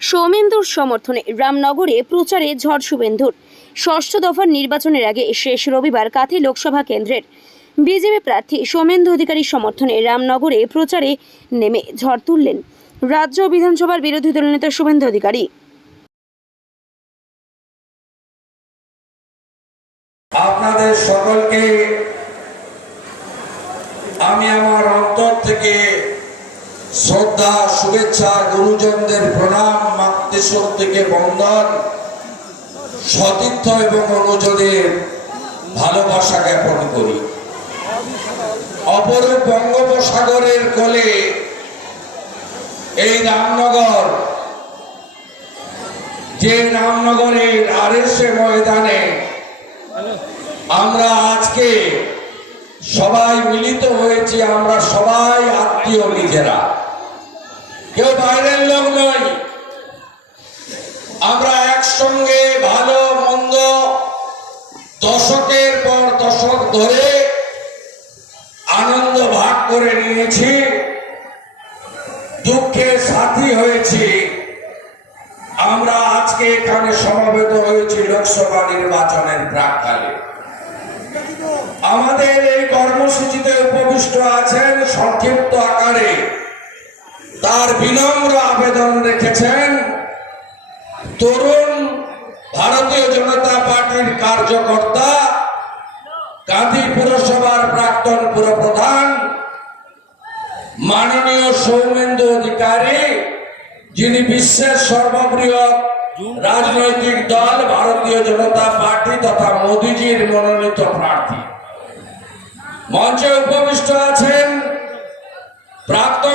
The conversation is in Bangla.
সৌমেন্দুর সমর্থনে রামনগরে প্রচারে ঝড় শুভেন্দুর। ষষ্ঠ দফার নির্বাচনের আগে শেষ রবিবার কাথি লোকসভা কেন্দ্রের বিজেপি প্রার্থী সৌমেন্দু অধিকারীর সমর্থনে রামনগরে প্রচারে নেমে ঝড় তুললেন রাজ্য বিধানসভার বিরোধী দলনেতা শুভেন্দু অধিকারী। আপনাদের সকলকে আমি আমার অন্তর থেকে শ্রদ্ধা, শুভেচ্ছা, গুরুজনদের প্রণাম, মাতৃশক্তিকে বন্ধন সতীর্থ এবং অনুজনের ভালোবাসা জ্ঞাপন করি। অপরূপ বঙ্গোপসাগরের কোলে এই রামনগর, যে রামনগরের আরএসএ ময়দানে আমরা আজকে সবাই মিলিত হয়েছি, আমরা সবাই আত্মীয় নিজেরা। কেউ বাইরের লোক নই আমরা একসঙ্গে ভালো, মন্দ, দশকের পর দশক ধরে আনন্দ ভাগ করে নিয়েছি। দুঃখের সাথী হয়েছি। আমরা আজকে এখানে সমবেত হয়েছি লোকসভা নির্বাচনের প্রাককালে। আমাদের এই কর্মসূচিতে উপবিষ্ট আছেন সংক্ষিপ্ত আকারে তার বিনম্র আবেদন রেখেছেন তরুণ ভারতীয় জনতা পার্টির কার্যকর্তা, গান্ধী পুরসভার প্রাক্তন পুরপ্রধান, মাননীয় সৌমেন্দু অধিকারী, যিনি বিশ্বের সর্ববৃহৎ রাজনৈতিক দল, ভারতীয় জনতা পার্টি তথা মোদিজির মনোনীত প্রার্থী। মঞ্চে উপবিষ্ট আছেন প্রাক্তন